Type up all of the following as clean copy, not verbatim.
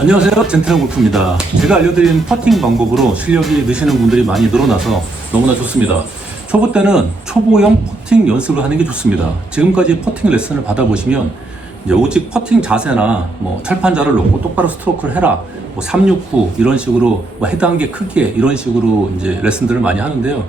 안녕하세요, 젠틀한 골프입니다. 제가 알려드린 퍼팅 방법으로 실력이 느시는 분들이 많이 늘어나서 너무나 좋습니다. 초보 때는 초보형 퍼팅 연습을 하는 게 좋습니다. 지금까지 퍼팅 레슨을 받아보시면 이제 오직 퍼팅 자세나 철판자를 놓고 똑바로 스트로크를 해라, 369 이런 식으로 헤드한개 크기에 이런 식으로 이제 레슨들을 많이 하는데요.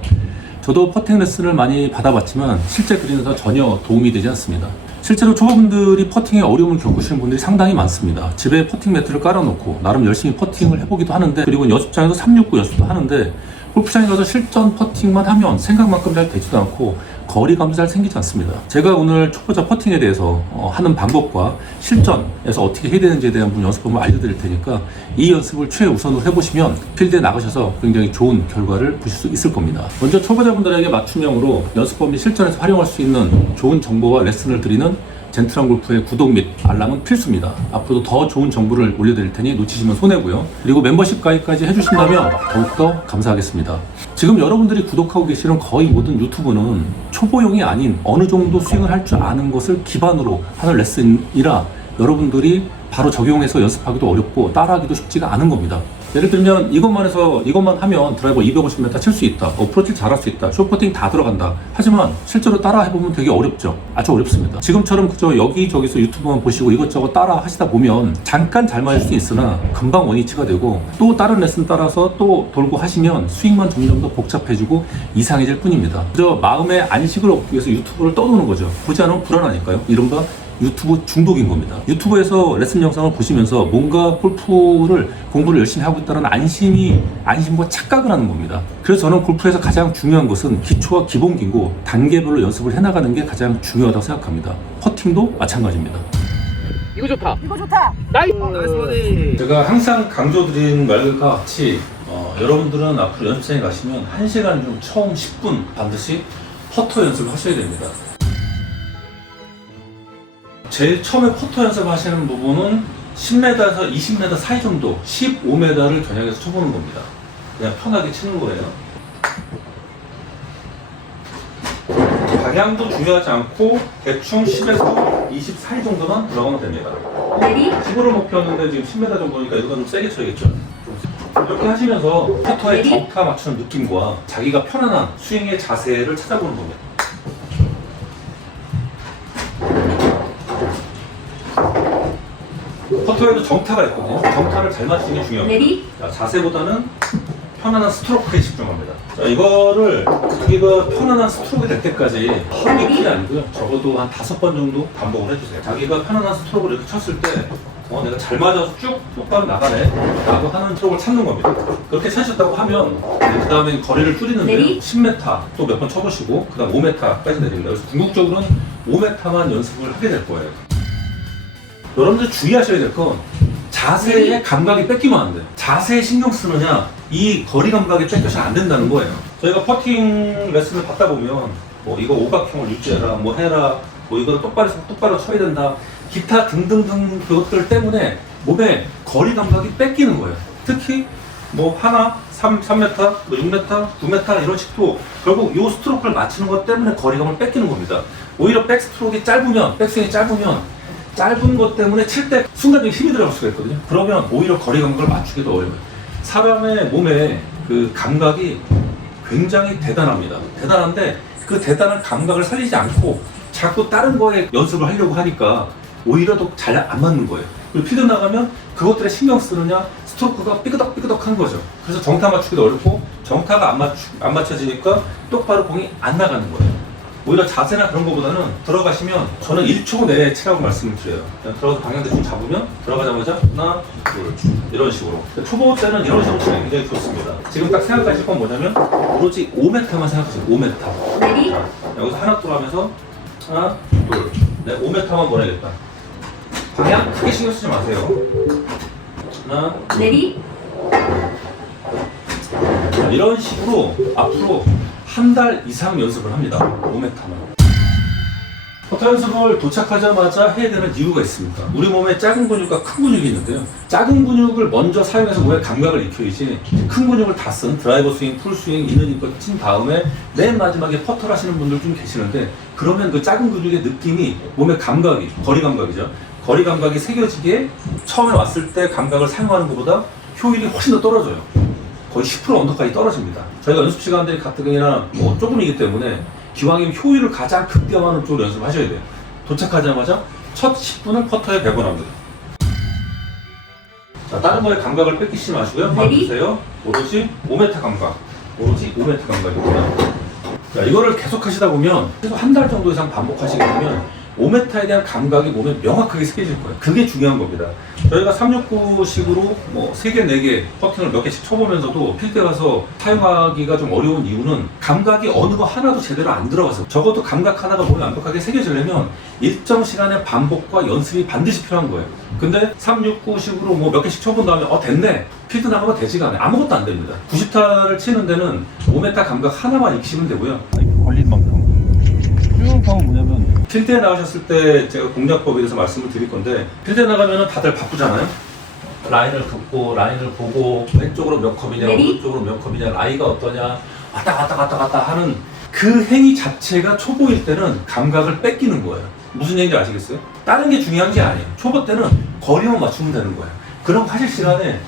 저도 퍼팅 레슨을 많이 받아봤지만 실제 그린에서 전혀 도움이 되지 않습니다. 실제로 초보분들이 퍼팅에 어려움을 겪으시는 분들이 상당히 많습니다. 집에 퍼팅 매트를 깔아놓고 나름 열심히 퍼팅을 해보기도 하는데, 그리고 연습장에서 369 연습도 하는데, 골프장에 가서 실전 퍼팅만 하면 생각만큼 잘 되지도 않고 거리감도 잘 생기지 않습니다. 제가 오늘 초보자 퍼팅에 대해서 하는 방법과 실전에서 어떻게 해야 되는지에 대한 연습법을 알려드릴 테니까 이 연습을 최우선으로 해보시면 필드에 나가셔서 굉장히 좋은 결과를 보실 수 있을 겁니다. 먼저 초보자분들에게 맞춤형으로 연습법 및 실전에서 활용할 수 있는 좋은 정보와 레슨을 드리는 젠틀한 골프의 구독 및 알람은 필수입니다. 앞으로도 더 좋은 정보를 올려드릴 테니 놓치시면 손해고요. 그리고 멤버십 가입까지 해주신다면 더욱더 감사하겠습니다. 지금 여러분들이 구독하고 계시는 거의 모든 유튜브는 초보용이 아닌 어느 정도 스윙을 할 줄 아는 것을 기반으로 하는 레슨이라 여러분들이 바로 적용해서 연습하기도 어렵고 따라하기도 쉽지가 않은 겁니다. 예를 들면 이것만 하면 드라이버 250m 칠 수 있다, 어프로치 잘할 수 있다, 숏퍼팅 다 들어간다. 하지만 실제로 따라 해보면 되게 어렵죠. 아주 어렵습니다. 지금처럼 그저 여기저기서 유튜브만 보시고 이것저것 따라 하시다 보면 잠깐 잘 맞을 수 있으나 금방 원위치가 되고, 또 다른 레슨 따라서 또 돌고 하시면 스윙만 점점 더 복잡해지고 이상해질 뿐입니다. 그저 마음의 안식을 얻기 위해서 유튜브를 떠도는 거죠. 보지 않으면 불안하니까요. 이른바 유튜브 중독인 겁니다. 유튜브에서 레슨 영상을 보시면서 뭔가 골프를 공부를 열심히 하고 있다는 안심과 착각을 하는 겁니다. 그래서 저는 골프에서 가장 중요한 것은 기초와 기본기고 단계별로 연습을 해나가는 게 가장 중요하다고 생각합니다. 퍼팅도 마찬가지입니다. 이거 좋다. 이거 좋다. 나이스 버디. 제가 항상 강조드린 말과 같이 여러분들은 앞으로 연습장에 가시면 1시간 중 처음 10분 반드시 퍼터 연습을 하셔야 됩니다. 제일 처음에 퍼터 연습을 하시는 부분은 10m에서 20m 사이 정도, 15m를 겨냥해서 쳐보는 겁니다. 그냥 편하게 치는 거예요. 방향도 중요하지 않고 대충 10에서 20 사이 정도만 들어가면 됩니다. 10으로 목표였는데 지금 10m 정도니까 이거 좀 세게 쳐야겠죠. 이렇게 하시면서 퍼터의 정타 맞추는 느낌과 자기가 편안한 스윙의 자세를 찾아보는 겁니다. 퍼터에도 정타가 있거든요. 정타를 잘 맞추는 게 중요합니다. 자세보다는 편안한 스트로크에 집중합니다. 자, 이거를 자기가 편안한 스트로크 될 때까지 하루 이틀이 아니고요. 적어도 한 5번 정도 반복을 해주세요. 자기가 편안한 스트로크를 이렇게 쳤을 때 내가 잘 맞아서 쭉 똑바로 나가네 라고 하는 스트로크를 찾는 겁니다. 그렇게 찾으셨다고 하면 그 다음에 거리를 줄이는데요. 10m 또 몇 번 쳐보시고 그 다음 5m까지 내립니다. 그래서 궁극적으로는 5m만 연습을 하게 될 거예요. 여러분들 주의하셔야 될 건 자세의 감각이 뺏기면 안 돼요. 자세에 신경 쓰느냐, 이 거리 감각이 뺏겨서 안 된다는 거예요. 저희가 퍼팅 레슨을 받다 보면 이거 오각형을 유지해라, 해라, 이거를 똑바로 쳐야 된다, 기타 등등등 그것들 때문에 몸에 거리 감각이 뺏기는 거예요. 특히 하나, 3m, 6m, 9m 이런 식도 결국 이 스트로크를 맞추는 것 때문에 거리감을 뺏기는 겁니다. 오히려 백스트로크가 백스윙이 짧은 것 때문에 칠 때 순간적인 힘이 들어갈 수가 있거든요. 그러면 오히려 거리 감각을 맞추기도 어려워요. 사람의 몸에 그 감각이 굉장히 대단합니다. 대단한데 그 대단한 감각을 살리지 않고 자꾸 다른 거에 연습을 하려고 하니까 오히려 더 잘 안 맞는 거예요. 그리고 필드 나가면 그것들에 신경 쓰느냐, 스트로크가 삐그덕삐그덕한 거죠. 그래서 정타 맞추기도 어렵고 정타가 안 맞춰지니까 똑바로 공이 안 나가는 거예요. 오히려 자세나 그런 거보다는 들어가시면 저는 1초 내에 치라고 말씀을 드려요. 그냥 들어가서 방향 대충 잡으면 들어가자마자 하나, 둘 이런 식으로. 초보 때는 이런 식으로 치는 게 굉장히 좋습니다. 지금 딱 생각하실 건 뭐냐면 오로지 5m만 생각하세요. 5m. 자, 여기서 하나 둘 하면서 하나, 둘, 5m만 보내겠다. 방향 크게 신경 쓰지 마세요. 하나, 둘. 자, 이런 식으로 앞으로 한 달 이상 연습을 합니다. 5m만. 퍼터 연습을 도착하자마자 해야 되는 이유가 있습니다. 우리 몸에 작은 근육과 큰 근육이 있는데요. 작은 근육을 먼저 사용해서 몸의 감각을 익혀야지 큰 근육을 다 쓴 드라이버 스윙, 풀 스윙 있는 것 친 다음에 맨 마지막에 퍼터를 하시는 분들 좀 계시는데, 그러면 그 작은 근육의 느낌이 몸의 감각이, 거리 감각이죠. 거리 감각이 새겨지기에 처음에 왔을 때 감각을 사용하는 것보다 효율이 훨씬 더 떨어져요. 거의 10% 언더까지 떨어집니다. 저희가 연습 시간들이 가뜩이나 뭐 조금이기 때문에 기왕이면 효율을 가장 극대화하는 쪽으로 연습을 하셔야 돼요. 도착하자마자 첫 10분을 퍼터에 배분합니다. 자, 다른 거에 감각을 뺏기지 마시고요. 봐주세요. 오로지 5m 감각. 오로지 5m 감각입니다. 자, 이거를 계속 하시다 보면 계속 한 달 정도 이상 반복하시게 되면 5m에 대한 감각이 몸에 명확하게 새겨질 거예요. 그게 중요한 겁니다. 저희가 369식으로 뭐 3개, 4개 퍼팅을 몇 개씩 쳐보면서도 필드에 가서 사용하기가 좀 어려운 이유는 감각이 어느 거 하나도 제대로 안 들어가서, 적어도 감각 하나가 몸에 완벽하게 새겨지려면 일정 시간의 반복과 연습이 반드시 필요한 거예요. 근데 369식으로 뭐 몇 개씩 쳐본 다음에 됐네. 필드 나가면 되지가 않아요. 아무것도 안 됩니다. 90타를 치는 데는 5m 감각 하나만 익히면 되고요. 걸린 만큼. 쭉 가면 뭐냐면 필드에 나가셨을 때 제가 공략법에 대해서 말씀을 드릴 건데, 필드에 나가면 다들 바쁘잖아요. 라인을 긋고 라인을 보고 왼쪽으로 몇 컵이냐 오른쪽으로 몇 컵이냐 라이가 어떠냐 왔다 갔다 하는 그 행위 자체가 초보일 때는 감각을 뺏기는 거예요. 무슨 얘기인지 아시겠어요? 다른 게 중요한 게 아니에요. 초보 때는 거리만 맞추면 되는 거예요. 그럼 하실 시간에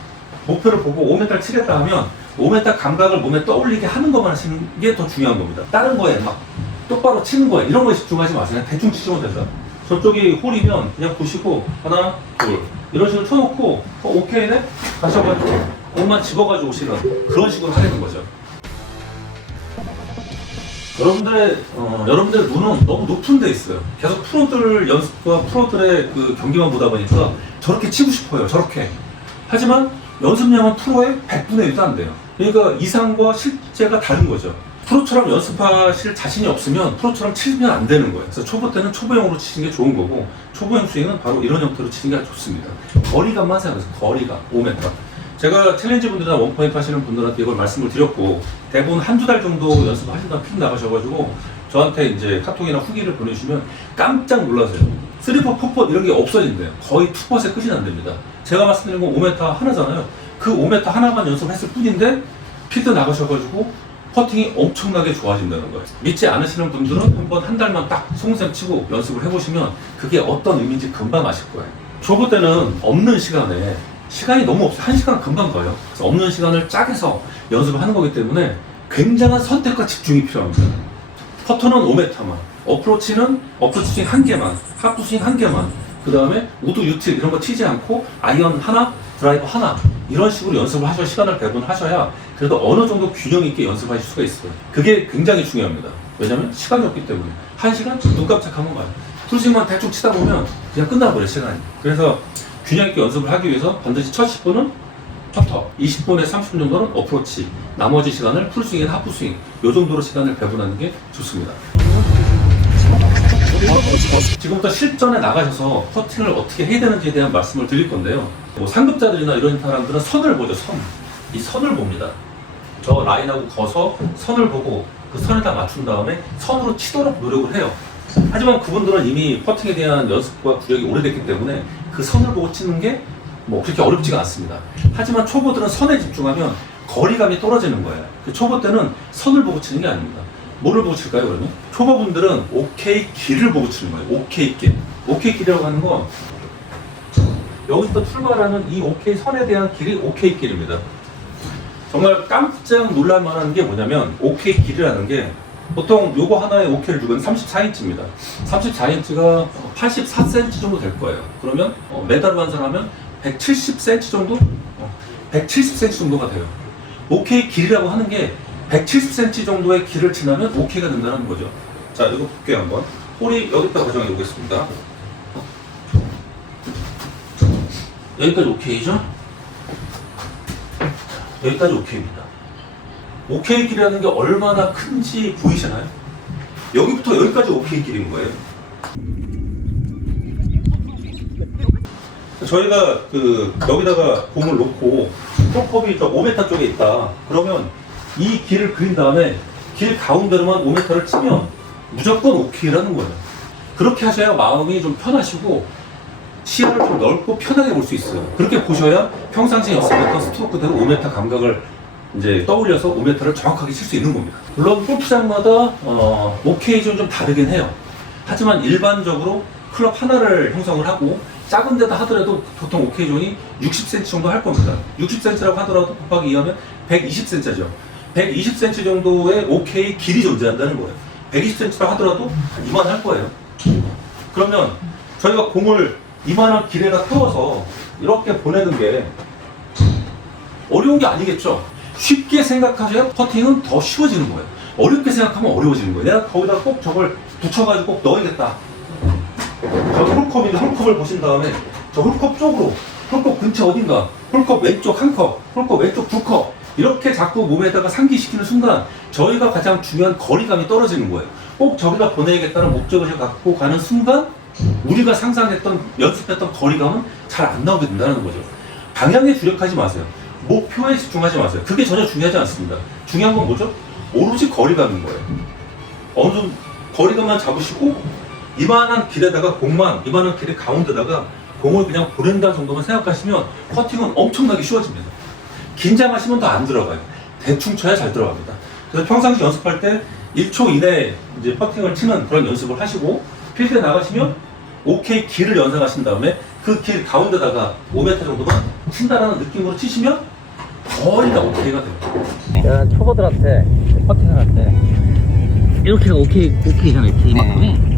목표를 보고 5m를 치겠다 하면 5m 감각을 몸에 떠올리게 하는 것만 하시는 게 더 중요한 겁니다. 다른 거에 막 똑바로 치는 거예요. 이런 거에 집중하지 마세요. 그냥 대충 치시면 된다. 저쪽이 홀이면 그냥 보시고 하나, 둘 이런 식으로 쳐놓고 오케이네? 가셔가지고 공만 집어가지고 오시는 그런 식으로 하는 거죠. 여러분들의 눈은 너무 높은 데 있어요. 계속 프로들 연습과 프로들의 그 경기만 보다 보니까 저렇게 치고 싶어요. 저렇게. 하지만 연습량은 프로의 100분의 1도 안 돼요. 그러니까 이상과 실제가 다른 거죠. 프로처럼 연습하실 자신이 없으면 프로처럼 치면 안 되는 거예요. 그래서 초보 때는 초보형으로 치시는 게 좋은 거고, 초보형 스윙은 바로 이런 형태로 치는 게 좋습니다. 거리감만 생각해서 거리감 5m. 제가 챌린지 분들이나 원포인트 하시는 분들한테 이걸 말씀을 드렸고, 대부분 한두 달 정도 연습을 하시다가 필드 나가셔가지고 저한테 이제 카톡이나 후기를 보내주시면 깜짝 놀라세요. 3, 4, 4, 이런 게 없어진대요. 거의 2%의 끝이 안 됩니다. 제가 말씀드린 건 5m 하나잖아요. 그 5m 하나만 연습했을 뿐인데 필드 나가셔가지고 퍼팅이 엄청나게 좋아진다는 거예요. 믿지 않으시는 분들은 한번 한 달만 딱 송샘 치고 연습을 해보시면 그게 어떤 의미인지 금방 아실 거예요. 초보 때는 없는 시간에, 시간이 너무 없어요. 1시간 금방 가요. 그래서 없는 시간을 짝해서 연습을 하는 거기 때문에 굉장한 선택과 집중이 필요합니다. 퍼터는 5m만, 어프로치 스윙 1개만, 하프 스윙 1개만, 그 다음에 우드 유틸 이런 거 치지 않고 아이언 하나, 드라이버 하나 이런 식으로 연습을 하셔야, 시간을 배분하셔야 그래도 어느 정도 균형 있게 연습하실 수가 있어요. 그게 굉장히 중요합니다. 왜냐면 시간이 없기 때문에. 1시간? 눈 깜짝하면 가요. 풀스윙만 대충 치다 보면 그냥 끝나버려요, 시간이. 그래서 균형 있게 연습을 하기 위해서 반드시 첫 10분은 퍼터, 20분에서 30분 정도는 어프로치, 나머지 시간을 풀스윙이나 하프스윙 이 정도로 시간을 배분하는 게 좋습니다. 지금부터 실전에 나가셔서 퍼팅을 어떻게 해야 되는지에 대한 말씀을 드릴 건데요. 뭐 상급자들이나 이런 사람들은 선을 보죠, 선. 이 선을 봅니다. 저 라인하고 거서 선을 보고 그 선에다 맞춘 다음에 선으로 치도록 노력을 해요. 하지만 그분들은 이미 퍼팅에 대한 연습과 구력이 오래됐기 때문에 그 선을 보고 치는 게 뭐 그렇게 어렵지가 않습니다. 하지만 초보들은 선에 집중하면 거리감이 떨어지는 거예요. 초보 때는 선을 보고 치는 게 아닙니다. 뭐를 보고 칠까요, 그러면? 초보분들은 OK 길을 보고 치는 거예요. OK 길. OK 길이라고 하는 건 여기서 출발하는 이 OK 선에 대한 길이 OK 길입니다. 정말 깜짝 놀랄 만한 게 뭐냐면, OK 길이라는 게 보통 요거 하나에 OK를 주면 34인치입니다. 34인치가 84cm 정도 될 거예요. 그러면 메달을 환산하면 170cm 정도? 170cm 정도가 돼요. OK 길이라고 하는 게 170cm 정도의 길을 지나면 OK가 된다는 거죠. 자, 이거 볼게요, 한번. 홀이 여기다 고정해 보겠습니다. 여기까지 OK죠? 여기까지 OK입니다. OK 길이라는 게 얼마나 큰지 보이시나요? 여기부터 여기까지 OK 길인 거예요. 저희가 여기다가 공을 놓고 프로컵이 저 5m 쪽에 있다. 그러면 이 길을 그린 다음에 길 가운데로만 5m를 치면 무조건 OK라는 거예요. 그렇게 하셔야 마음이 좀 편하시고 시야를 좀 넓고 편하게 볼 수 있어요. 그렇게 보셔야 평상시에 연습했던 스트로크대로 5m 감각을 이제 떠올려서 5m를 정확하게 칠 수 있는 겁니다. 물론 골프장마다 OK 좀 다르긴 해요. 하지만 일반적으로 클럽 하나를 형성을 하고 작은 데다 하더라도 보통 오케이 존이 60cm 정도 할 겁니다. 60cm라고 하더라도 곱하기 2하면 120cm죠. 120cm 정도의 오케이 길이 존재한다는 거예요. 120cm라고 하더라도 이만 할 거예요. 그러면 저희가 공을 이만한 길에다 태워서 이렇게 보내는 게 어려운 게 아니겠죠. 쉽게 생각하셔야 퍼팅은 더 쉬워지는 거예요. 어렵게 생각하면 어려워지는 거예요. 내가 거기다 꼭 저걸 붙여가지고 꼭 넣어야겠다. 저 홀컵인데 홀컵을 보신 다음에 저 홀컵 쪽으로, 홀컵 근처 어딘가, 홀컵 왼쪽 한 컵, 홀컵 왼쪽 두 컵, 이렇게 자꾸 몸에다가 상기시키는 순간 저희가 가장 중요한 거리감이 떨어지는 거예요. 꼭 저기다 보내야겠다는 목적을 갖고 가는 순간 우리가 상상했던, 연습했던 거리감은 잘 안 나오게 된다는 거죠. 방향에 주력하지 마세요. 목표에 집중하지 마세요. 그게 전혀 중요하지 않습니다. 중요한 건 뭐죠? 오로지 거리감인 거예요. 어느 정도 거리감만 잡으시고 이만한 길에다가 공만, 이만한 길의 가운데다가 공을 그냥 보낸다는 정도만 생각하시면 퍼팅은 엄청나게 쉬워집니다. 긴장하시면 더 안 들어가요. 대충 쳐야 잘 들어갑니다. 그래서 평상시 연습할 때 1초 이내에 이제 퍼팅을 치는 그런 연습을 하시고 필드에 나가시면 오케이 길을 연상하신 다음에 그 길 가운데다가 5m 정도만 친다라는 느낌으로 치시면 거의 다 오케이가 돼요. 내가 초보들한테 퍼팅을 할 때 이렇게가 오케이잖아. 이렇게 이만큼이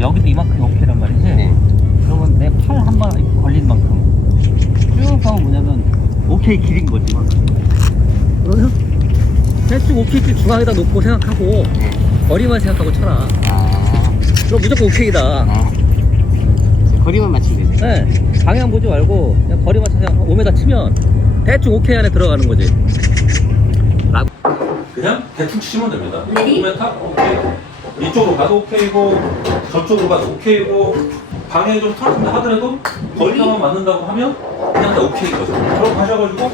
여기도 이만큼이 오케이란 말이지. 그러면 내 팔 한 번 걸린 만큼 쭉 가면 뭐냐면 오케이 길인 거지. 그러면 대충 오케이 길 중앙에다 놓고 생각하고 거리만 생각하고 쳐라. 그럼 무조건 오케이다. 거리만 맞추면 되네. 네, 방향 보지 말고 그냥 거리만 쳐서 5m 치면 대충 오케이 안에 들어가는 거지. 그냥 대충 치시면 됩니다. 5m 오케이. 이쪽으로 가도 오케이고 저쪽으로 가도 오케이고 방향이 좀 틀어진다 하더라도 거리감만 맞는다고 하면 그냥 다 오케이인 거죠. 그럼 가셔가지고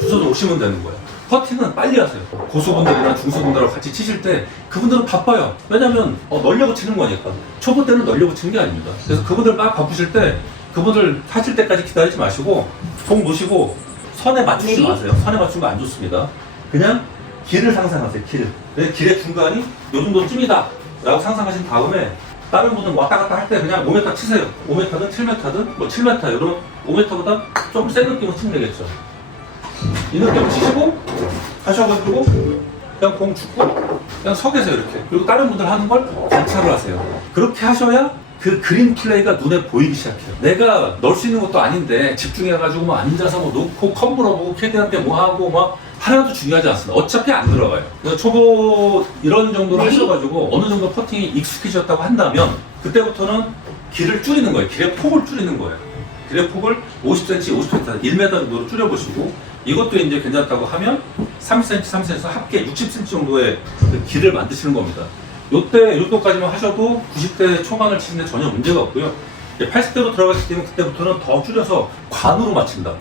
주워서 오시면 되는 거예요. 퍼팅은 빨리 하세요. 고수분들이나 중수분들하고 같이 치실 때 그분들은 바빠요. 왜냐면 널려고 치는 거니까. 초보 때는 널려고 치는 게 아닙니다. 그래서 그분들 막 바쁘실 때 그분들 하실 때까지 기다리지 마시고 공 놓으시고 선에 맞추지 마세요. 선에 맞추는 거 안 좋습니다. 그냥 길을 상상하세요. 길의 중간이 요 정도쯤이다 라고 상상하신 다음에 다른 분은 왔다 갔다 할 때 그냥 5m 치세요. 5m든 7m든 뭐 7m 이런 5m보다 좀 센 느낌으로 치면 되겠죠. 이 느낌을 치시고 하셔가지고 그냥 공 줍고 그냥 서 계세요. 이렇게. 그리고 다른 분들 하는 걸 관찰을 하세요. 그렇게 하셔야 그 그린 플레이가 눈에 보이기 시작해요. 내가 넣을 수 있는 것도 아닌데 집중해가지고 뭐 앉아서 뭐 놓고 컵 물어보고 캐디한테 뭐 하고 막 하나도 중요하지 않습니다. 어차피 안 들어가요. 그래서 초보 이런 정도로 하셔가지고 어느 정도 퍼팅이 익숙해졌다고 한다면 그때부터는 길을 줄이는 거예요. 길의 폭을 줄이는 거예요. 길의 폭을 50cm, 50cm, 1m 정도로 줄여보시고 이것도 이제 괜찮다고 하면 3cm, 3cm에서 합계 60cm 정도의 그 길을 만드시는 겁니다. 요때까지만 하셔도 90대 초반을 치는데 전혀 문제가 없고요. 80대로 들어가기 때문에 그때부터는 더 줄여서 관으로 맞춘다.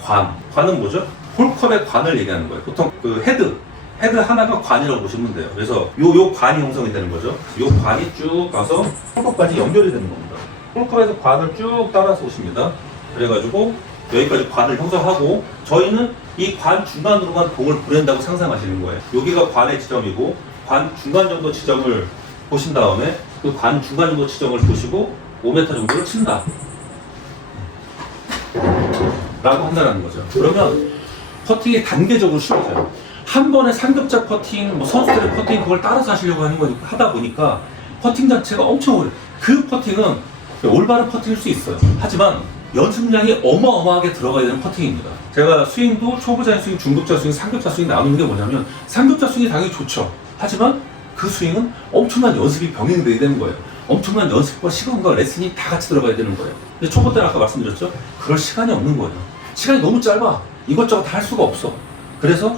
관은 뭐죠? 홀컵의 관을 얘기하는 거예요. 보통 그 헤드 하나가 관이라고 보시면 돼요. 그래서 요 관이 형성이 되는 거죠. 요 관이 쭉 가서 홀컵까지 연결이 되는 겁니다. 홀컵에서 관을 쭉 따라서 오십니다. 그래가지고 여기까지 관을 형성하고 저희는 이 관 중간으로만 공을 보낸다고 상상하시는 거예요. 여기가 관의 지점이고 관 중간 정도 지점을 보신 다음에 그 관 중간 정도 지점을 보시고 5m 정도를 친다 라고 한다는 거죠. 그러면 퍼팅이 단계적으로 쉬워져요. 한 번에 상급자 퍼팅, 뭐 선수들의 퍼팅 그걸 따라서 하시려고 하다 보니까 퍼팅 자체가 엄청 어려워요. 그 퍼팅은 올바른 퍼팅일 수 있어요. 하지만 연습량이 어마어마하게 들어가야 되는 퍼팅입니다. 제가 스윙도 초보자의 스윙, 중급자 스윙, 상급자 스윙 나누는 게 뭐냐면 상급자 스윙이 당연히 좋죠. 하지만 그 스윙은 엄청난 연습이 병행되게 되는 거예요. 엄청난 연습과 시간과 레슨이 다 같이 들어가야 되는 거예요. 근데 초보 때는 아까 말씀드렸죠? 그럴 시간이 없는 거예요. 시간이 너무 짧아. 이것저것 다 할 수가 없어. 그래서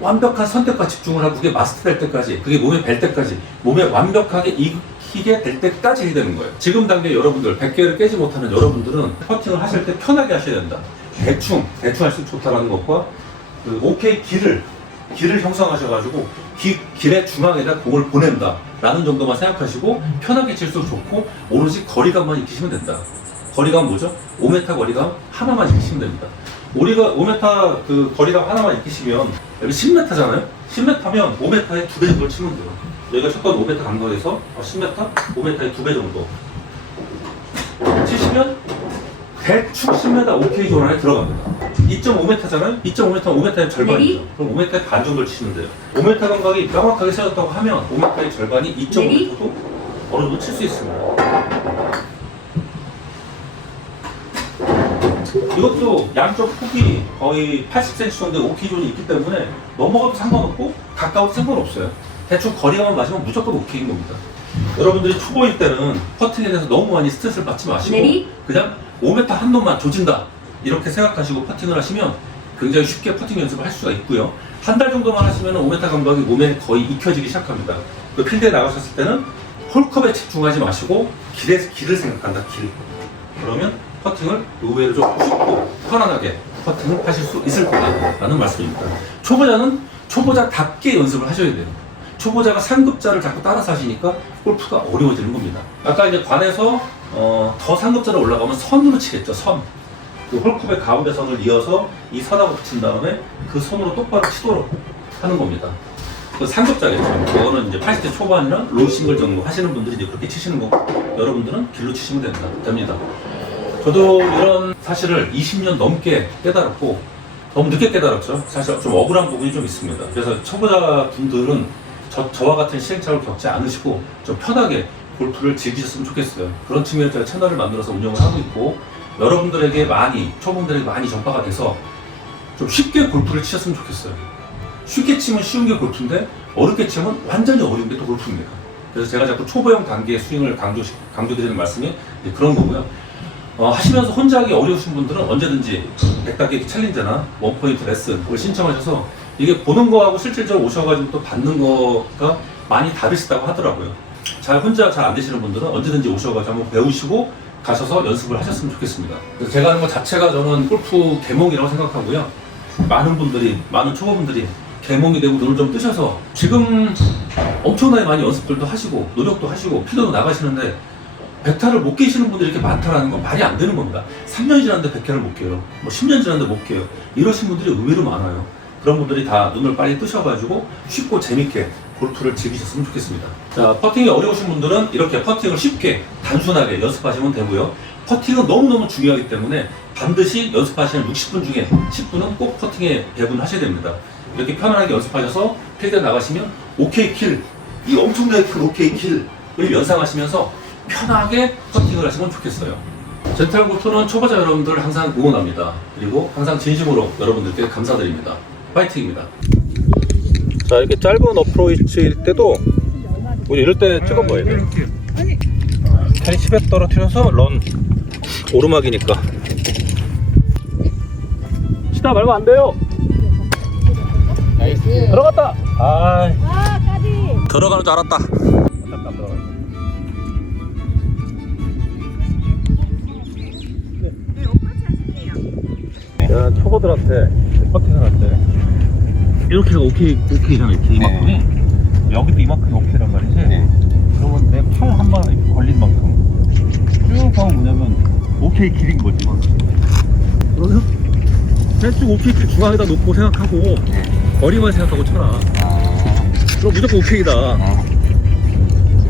완벽한 선택과 집중을 하고 그게 마스터 될 때까지, 그게 몸에 뵐 때까지, 몸에 완벽하게 익히게 될 때까지 해야 되는 거예요. 지금 단계 여러분들, 100개를 깨지 못하는 여러분들은 퍼팅을 하실 때 편하게 하셔야 된다. 대충 할수록 좋다라는 것과 그 오케이 길을 형성하셔가지고 길의 중앙에다 공을 보낸다 라는 정도만 생각하시고 편하게 칠수록 좋고 오로지 거리감만 익히시면 된다. 거리감 뭐죠? 5m 거리감 하나만 익히시면 됩니다. 우리가 5m 그 거리감 하나만 익히시면 여기 10m잖아요? 10m면 5m에 2배 정도 치면 돼요. 여기가 쳤던 5m 간격에서 10m? 5m에 2배 정도 치시면 대충 10m 오케이 존 안에 들어갑니다. 2.5m잖아요? 2.5m, 5m의 절반이죠. 그럼 5m의 반 정도를 치시면 돼요. 5m 감각이 명확하게 세웠다고 하면 5m의 절반이 2.5m도 어느 정도 칠 수 있습니다. 이것도 양쪽 폭이 거의 80cm 정도의 오케이 존이 있기 때문에 넘어가도 상관없고 가까워도 상관없어요. 대충 거리가만 맞으면 무조건 오케이인 겁니다. 여러분들이 초보일 때는 퍼팅에 대해서 너무 많이 스트레스를 받지 마시고 그냥 5m 한 놈만 조진다 이렇게 생각하시고 퍼팅을 하시면 굉장히 쉽게 퍼팅 연습을 할 수가 있고요. 한 달 정도만 하시면 5m 감각이 몸에 거의 익혀지기 시작합니다. 그 필드에 나가셨을 때는 홀컵에 집중하지 마시고 길을 생각한다. 길. 그러면 퍼팅을 의외로 좀 쉽고 편안하게 퍼팅을 하실 수 있을 거다라는 말씀입니다. 초보자는 초보자답게 연습을 하셔야 돼요. 초보자가 상급자를 자꾸 따라서 하시니까 골프가 어려워지는 겁니다. 아까 이제 관에서 더 상급자로 올라가면 선으로 치겠죠. 선. 그 홀컵의 가운데 선을 이어서 이 선하고 붙인 다음에 그 손으로 똑바로 치도록 하는 겁니다. 그 상급자겠죠. 그거는 이제 80대 초반이나 로우 싱글 정도 하시는 분들이 이제 그렇게 치시는 거고 여러분들은 길로 치시면 됩니다. 저도 이런 사실을 20년 넘게 깨달았고 너무 늦게 깨달았죠. 사실 좀 억울한 부분이 좀 있습니다. 그래서 초보자 분들은 저와 같은 시행착오를 겪지 않으시고 좀 편하게 골프를 즐기셨으면 좋겠어요. 그런 측면에서 제가 채널을 만들어서 운영을 하고 있고 여러분들에게 초보분들에게 많이 전파가 돼서 좀 쉽게 골프를 치셨으면 좋겠어요. 쉽게 치면 쉬운 게 골프인데 어렵게 치면 완전히 어려운 게 또 골프입니다. 그래서 제가 자꾸 초보형 단계의 스윙을 강조드리는 말씀이 그런 거고요. 하시면서 혼자 하기 어려우신 분들은 언제든지 100단계 챌린저나 원포인트 레슨을 신청하셔서 이게 보는 거하고 실질적으로 오셔가지고 또 받는 거가 많이 다르시다고 하더라고요. 혼자 잘 안 되시는 분들은 언제든지 오셔가지고 한번 배우시고 가셔서 연습을 하셨으면 좋겠습니다. 그래서 제가 하는 것 자체가 저는 골프 계몽이라고 생각하고요. 많은 초보분들이 계몽이 되고 눈을 좀 뜨셔서 지금 엄청나게 많이 연습들도 하시고 노력도 하시고 필드도 나가시는데 100타를 못 깨시는 분들이 이렇게 많다라는 건 말이 안 되는 겁니다. 3년 지났는데 100타를 못 깨요. 10년 지났는데 못 깨요. 이러신 분들이 의외로 많아요. 그런 분들이 다 눈을 빨리 뜨셔가지고 쉽고 재밌게 골프를 즐기셨으면 좋겠습니다. 자, 퍼팅이 어려우신 분들은 이렇게 퍼팅을 쉽게 단순하게 연습하시면 되고요. 퍼팅은 너무너무 중요하기 때문에 반드시 연습하시는 60분 중에 10분은 꼭 퍼팅에 배분하셔야 됩니다. 이렇게 편안하게 연습하셔서 필드에 나가시면 오케이 킬, 이 엄청나게 큰 오케이 킬을 연상하시면서 편하게 퍼팅을 하시면 좋겠어요. 젠틀 골프는 초보자 여러분들 항상 응원합니다. 그리고 항상 진심으로 여러분들께 감사드립니다. 파이팅입니다. 자, 이렇게 짧은 어프로치일 때도 우리 이럴 때 찍어봐야 돼요. 캐리 10에 떨어뜨려서 런 오르막이니까 치다 말고 안 돼요. 나이스. 들어갔다. 아, 까비. 들어가는 줄 알았다. 어차피 안 들어가. 야, 초보들한테 퍼팅을 할 때 이렇게가 오케이잖아. 이렇게 이만큼이 여기도 이만큼이 오케이란 말이지. 그러면 내 팔 한 번 이렇게 걸린 만큼 쭉 가면 뭐냐면 오케이 길인 거지. 그러면 대충 오케이 길 중앙에다 놓고 생각하고 거리만 생각하고 쳐라. 그럼 무조건 오케이다.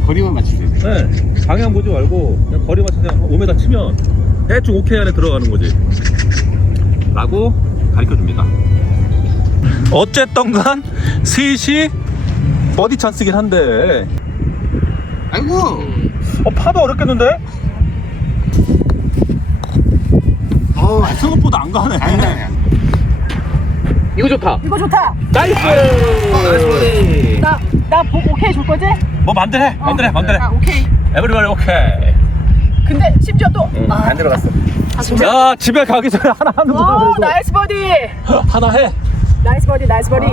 거리만 맞추면 되죠. 네, 방향 보지 말고 그냥 거리만 그냥 5m 치면 대충 오케이 안에 들어가는 거지 라고 가르쳐줍니다. 어쨌든 간 셋이 버디 찬스긴 한데 아이고. 파도 어렵겠는데? 생각보다 안 가네. 아니야. 이거 좋다. 이거 좋다. 나이스! 나이스! 나 오케이 줄 거지? 뭐 맘대로 해. 아, 오케이. 에브리바디 오케이. 근데 심지어 또. 안 들어갔어. 야, 집에 가기 전에 하나 하는 거야. 오, 나이스 버디. 하나 해. 나이스 버디, 나이스 버디.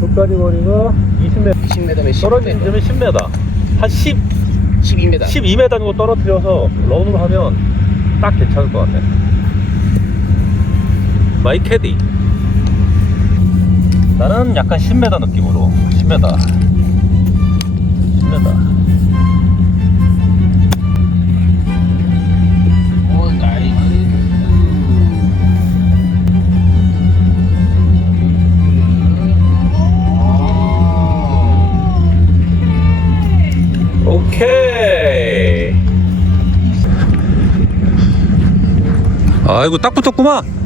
끝까지 거리가 20m. 10m면 떨어지는 10m. 점이 10m. 한 12m. 12m 정도 떨어뜨려서 런으로 하면 딱 괜찮을 것 같네. 마이 캐디. 나는 약간 10m 느낌으로. 10m. 오, 나이스. 오케이. 아이고 딱 붙었구만.